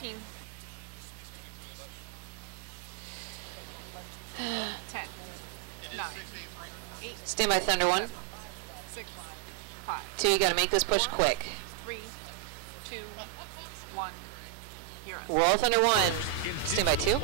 16. 10. 9. 8. Stand by, Thunder 1. 6. 5. 2, you gotta make this push quick. 3. 2. 1. You're up. Roll Thunder 1. Stand by 2.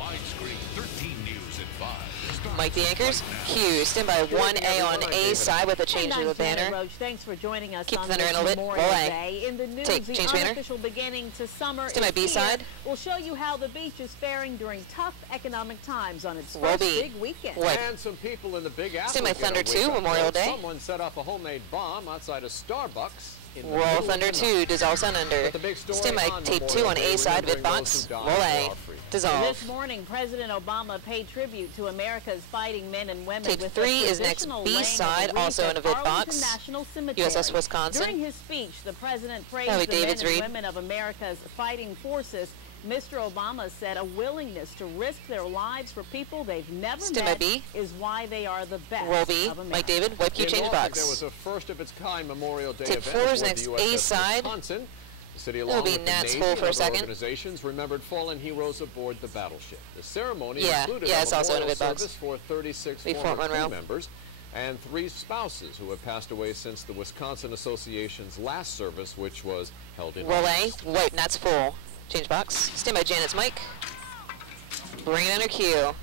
Mike the anchors. Q. Stand by 1A on A side with a change of the banner. Roach. Thanks for joining us. Keep on the thunder in a bit. Roll A. In the news, Take change banner. Unofficial beginning to summer. Stand by B side. We'll show you how the beach is faring during tough economic times on its Roll first B. big weekend. White. And some people in the Big Apple. Stand by Thunder 2. Memorial Day. Someone set off a homemade bomb outside a Starbucks. Roll Thunder 2. Dissolve Sun Under. Stand by Tape 2 on A side. Vidbox. Roll A. Dissolve. This morning, President Obama paid tribute to America's fighting men and women. Tape with 3 is next B side, also in a Vidbox. USS Wisconsin. During his speech, the president praised That'll the be David's men and read. women of America's fighting forces. Mr. Obama said a willingness to risk their lives for people they've never Stand by met B. is why they are the best Roll B. of America. Mike David. Wipe Q. Change box. There was a first of its kind Memorial Day Tape event 4 is aboard next the A USS side. Wisconsin. The city, It'll along be with the Nats Navy full and for a other second. organizations, remembered fallen heroes aboard the battleship. The ceremony Yeah, included it's a also in a memorial Vidbox. service for 36 Be former front crew row. members and 3 spouses who have passed away since the Wisconsin Association's last service, which was held in Roll A. August. White. Nats full. Change box. Stand by Janet's mic. Bring it under Q.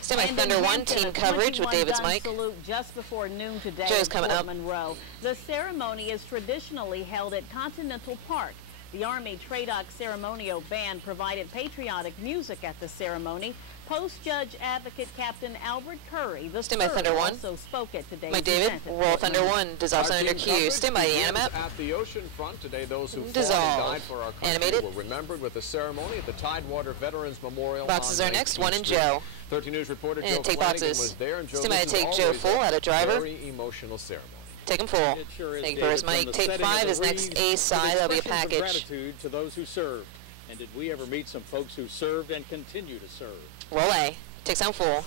Stand by And Thunder in 1. Hampton, Team a coverage with 21 David's gun mic. salute just before noon today Joe's in coming up. Monroe. The ceremony is traditionally held at Continental Park. The Army TRADOC Ceremonial Band provided patriotic music at the ceremony. Post-Judge Advocate Captain Albert Curry, the Stand by Thunder 1. also spoke at today's Mike David. event at Roll Fort Thunder Meade. 1. Dissolve Sun Our under team Q. coverage Stand by the begins Animap. At the ocean front today, those who fought Dissolve. and died for our country Animated. were remembered with a ceremony at the Tidewater Veterans Memorial. Boxes on are next. 19th 1 and Street. Joe. 13 News reporter And Joe take Flanagan boxes. was there, and Joe, Stand by this is take Joe always full out of driver. Very emotional ceremony. Take him full. It sure is, Thank you for his David. mic. From the Tape setting 5 of is the next wreaths A to side. the That'll be a expressions of package. gratitude to those who served. And did we ever meet some folks who served and continue to serve? Roll A. Take sound full.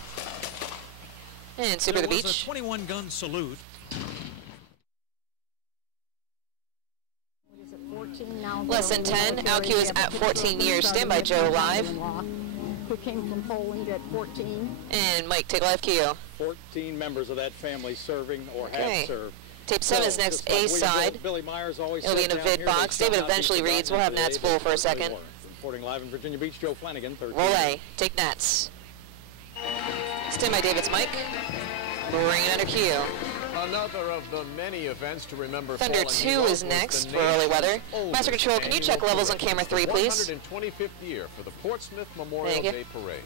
And Super the There was Beach. a 21-gun salute. Less than 10. LQ is at 14 years. Stand by Joe live. Who came from Poland at 14. And Mike, take live Q. 14 members of that family serving or Okay. have served. Tape 7 is So, next just like A we side. did, Billy Myers always It'll be said in a down vid here, box. they David shall not be eventually reads. We'll have forgotten Nats today, full for a they second. were. Reporting live in Virginia Beach, Joe Flanagan, 13. Roll A. Take Nats. Stand by David's mic. Bring it under Q. Another of the many events to remember. Thunder fallen 2 heroes is was next the for early weather. nation's oldest Master Control, can you check annual levels on parade. camera 3, please? 125th year for the Portsmouth Memorial Thank you. Day Parade.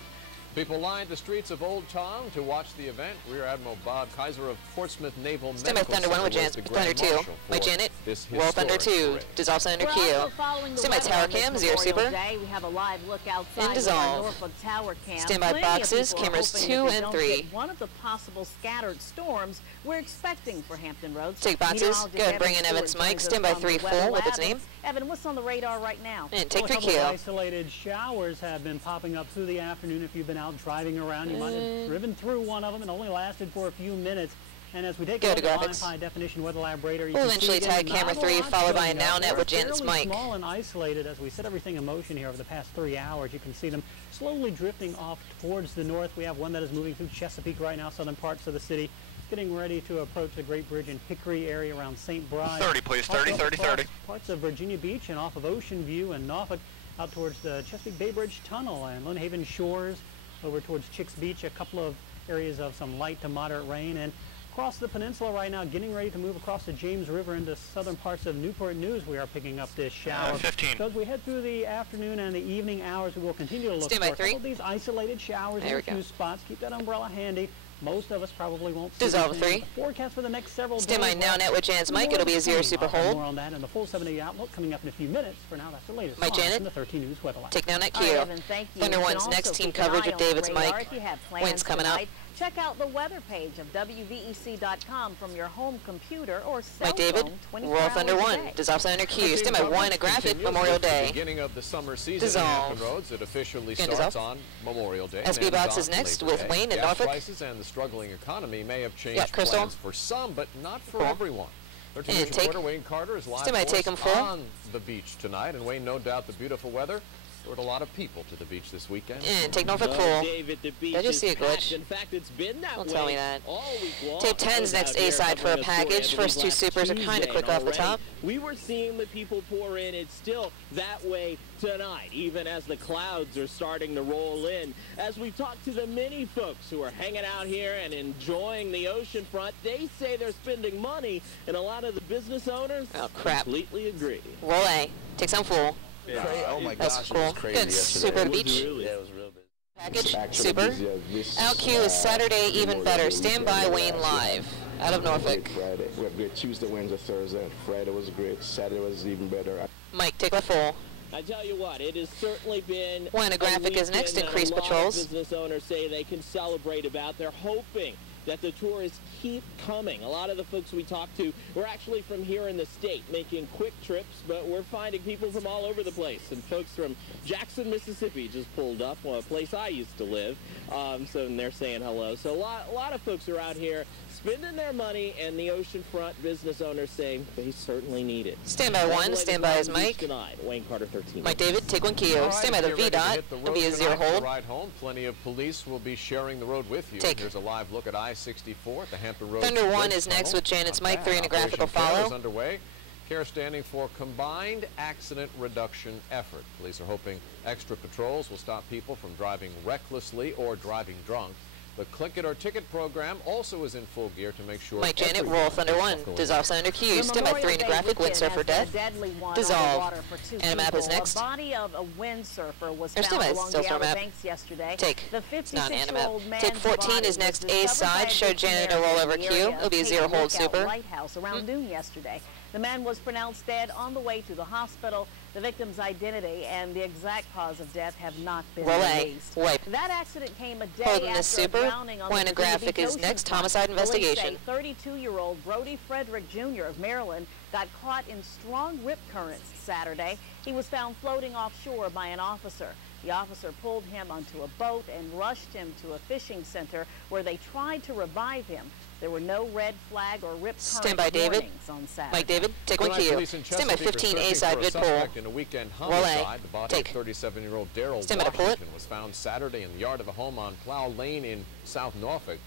People lined the streets of Old Town to watch the event. Rear Admiral Bob Kaiser of Portsmouth Naval Stand by Medical Thunder 1 with Center was Janet. the Thunder Grand 2. Marshal My for Janet. this Roll Thunder historic 2. parade. Dissolve Thunder We're Q. also following the Stand by weather Tower on this Cam. Zero Memorial Super. Day. We have a live look outside And dissolve. with our Norfolk Tower Cam. Stand by Plenty of boxes. people are Cameras hoping 2 that they and don't 3. get one of the possible scattered storms we're expecting for Hampton Roads. Take boxes. Meteorologist Go ahead, bring in Evan Evan's Stewart mic. joins us Stand by from 3 the weather full with lab. its name. Evan, what's on the radar right now? And take Well, 3 a couple Q. of isolated showers have been popping up through the afternoon. If you've been out driving around, you might have driven through one of them. It only lasted for a few minutes. And as we take a Go look to at the graphics. high-definition weather lab radar, you We'll can see eventually again, tag camera not a 3, lot followed by a showing now up. net They're with Janet's fairly mic. small and isolated as we set everything in motion here over the past 3 hours. You can see them slowly drifting off towards the north. We have one that is moving through Chesapeake right now, southern parts of the city, getting ready to approach the Great Bridge and Hickory area around St. Bride. 30, please. 30, 30, 30. Parts of Virginia Beach and off of Ocean View and Norfolk out towards the Chesapeake Bay Bridge Tunnel and Lone Haven Shores over towards Chicks Beach. A couple of areas of some light to moderate rain. And across the peninsula right now, getting ready to move across the James River into southern parts of Newport News, we are picking up this shower. 15. So as we head through the afternoon and the evening hours, we will continue to look Stand for by a couple 3. of these isolated showers There in we a few go. spots. Keep that umbrella handy. Most of us probably won't see Dissolve anything. 3. The forecast for the next several Stand days. by now net with Janet's mic. It'll be a 0 Super More hold. on that and the full 7-day outlook coming up in a few minutes. For now, that's the latest. My live Janet. from the 13 News Weather Lab. Take now net All right, Q. Evan, thank you. Thunder You can 1's also next team keep an coverage eye with on the David's radar mic. if you have plans Wind's coming up. tonight. Check out the weather page of WVEC.com from your home computer or cell Mike David. phone 24 Roll hours Thunder a 1. day. Dissolve Thunder Q. Team Stand by coverage 1 a graphic continues Memorial with the Day. beginning of the summer season Dissolve. in Hampton Roads. It officially Again, starts dissolve. on Memorial Day. SB and box ends is on next Labor with Day. Wayne and Gas Norfolk. prices and the struggling economy may have changed Yeah, Crystal. plans for some, but not for Cool. everyone. 13 And News take- reporter Wayne Carter is live Stand by, for take us 'em full. on the beach tonight. And Wayne, no doubt the beautiful weather Lured a lot of people to the beach this weekend. And take Norfolk full. David, the beach Did I just see a glitch? In fact, it's been that Don't way tell me that. all week long. Tape 10's next A side for a package. First two supers are kind of quick off the top. We were seeing the people pour in. It's still that way tonight, even as the clouds are starting to roll in. As we talk to the many folks who are hanging out here and enjoying the ocean front, they say they're spending money, and a lot of the business owners completely agree. Roll A. Takes on full. Yeah. Oh my That's gosh, cool. it was crazy Good super to the beach. Yeah, it was real busy. Package, super. Out Q is Saturday, even better. Stand by, Wayne live. Out of Norfolk. Friday. We had great Tuesday, Wednesday, Thursday. Friday was great. Saturday was even better. Mike, take a full. I tell you what, it has certainly been When a graphic is next, increase patrols. Business owners say they can celebrate about. They're hoping that the tourists keep coming. A lot of the folks we talked to were actually from here in the state, making quick trips, but we're finding people from all over the place. And folks from Jackson, Mississippi just pulled up, well, a place I used to live, so they're saying hello. So a lot of folks are out here spending their money, and the oceanfront business owners saying they certainly need it. Stand by one, stand by is Mike. Tonight, Wayne Carter 13. Mike David, take 1 Q. Right, stand by the V dot. It'll be a 0 hold. Ride home. Plenty of police will be sharing the road with you. Take. Here's a live look at I-64 at the Hampton Road. Thunder 1 is next with Janet's Mike. 3 in a graphical follow. Is underway. CARE standing for Combined Accident Reduction Effort. Police are hoping extra patrols will stop people from driving recklessly or driving drunk. The Click It or Ticket program also is in full gear to make sure. Mike Janet, roll Thunder 1. Dissolve Thunder Q. Stand by 3 in a graphic. Windsurfer death. Dissolve. And a map is next. The body of a windsurfer was There's found still along the Outer map. Banks yesterday. Take. The It's not an 56-year-old animate. Tape 14 is next A side. Show Janet to to roll over Q. It'll be a 0 hold super. Lighthouse around noon yesterday. The man was pronounced dead on the way to the hospital. The victim's identity and the exact cause of death have not been released. Wipe. That accident came a day Holding after this super. a drowning on When the a graphic Virginia is Beach next, oceanfront. homicide investigation. Police say 32-year-old Brody Frederick Jr. of Maryland got caught in strong rip currents Saturday. He was found floating offshore by an officer. The officer pulled him onto a boat and rushed him to a fishing center where they tried to revive him. There were no red flag or rip Stand by David. on Saturday. Mike David, take 1 Q. Stand by 15 A side vid pole. In a weekend Roll A. homicide, the body Take. of 37-year-old Daryl Stand by to pull it. Washington was found Saturday in the yard of a home on Plow Lane in South Norfolk.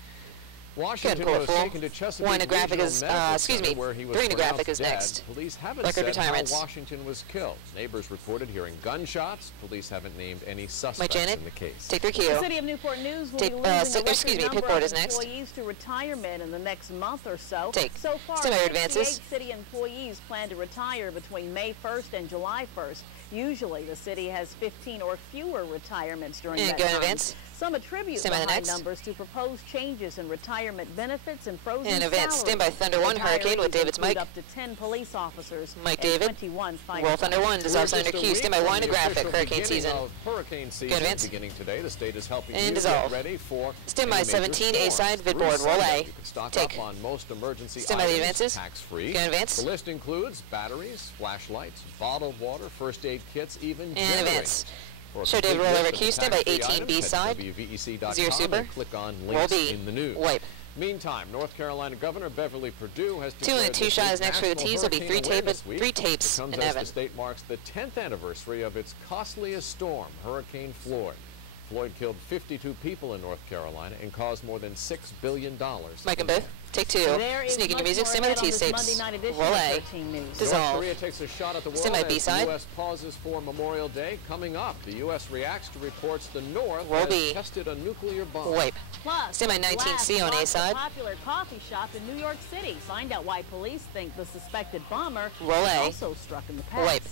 Washington was taken to Chesapeake One a graphic Regional is, Medical excuse me, Center, where he was 3 in a graphic pronounced is dead. next. Police haven't Record said retirements. how Washington was killed. Neighbors reported hearing gunshots. Police haven't named any suspects Janet, in the case. take 3 Q. The City of Newport News will Take, be losing a record excuse me, number Pickport of is next. employees to retirement in the next month or so. Take. So far, Stand by 68 advances. city employees plan to retire between May 1st and July 1st. Usually, the city has 15 or fewer retirements during And that go in time. advance. Some attribute Stand by the the high next. numbers to proposed changes in retirement benefits and frozen In advance. salaries. Stand by Thunder 1, Hurricane with Retirees David's include Mike. up to 10 police officers Mike and David. 21 Roll Thunder 1. Dissolve We're Thunder just a Q. week Stand by from 1 the a graphic. official Hurricane beginning season. of hurricane season advance. beginning today. The state is helping And you dissolve. get ready for Stand by any major 17 A side. storms. Vidboard. Through Roll Sunday, A. You can stock Take. up on most emergency Stand by the items advances. tax-free. Go in advance. The list includes batteries, flashlights, bottled water, first aid kits, even And generators. advance. For a Show complete David roll list over of Q. the Stand by tax-free 18 B items, side. head to WVEC.com 0 super. and click on Roll links B. in the news. Wipe. Meantime, North Carolina Governor Beverly Perdue has 2 and a declared 2 this shot week is next for the National tees. Will be Hurricane 3 Awareness Week. tapes It comes in as Evan. the state marks the 10th anniversary of its costliest storm, Hurricane Floyd. Floyd killed 52 people in North Carolina and caused more than $6 billion. Mike and Booth, take 2. There is Sneaking much your music. more Stand by the ahead on T this tapes. Monday night edition Roll of A. 13 News. Dissolve. North Korea takes a shot at the world Stand by as B-side. the U.S. pauses for Memorial Day. Coming up, the U.S. reacts to reports the North Roll has B. tested a nuclear bomb. Wipe. Plus, Stand by 19C on A blast side. a popular coffee shop in New York City. Find out why police think the suspected bomber Roll A. also struck in the past. Wipe.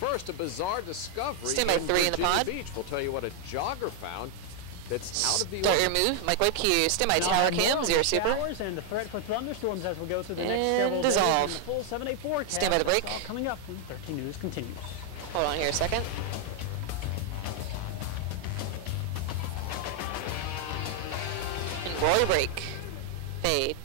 First, a bizarre discovery Stand by 3 in the Virginia pod. Beach. We'll tell you what a jogger found that's out of the Start your ordinary. move. Mike Wipe Q. Stand by Tower Cam. 0 super. Showers and the threat for thunderstorms as we go through the next And several days. dissolve. And the full 7-day forecast. Stand by the break. That's all coming up when 13 News continues. Hold on here a second. And roll your break. Fade.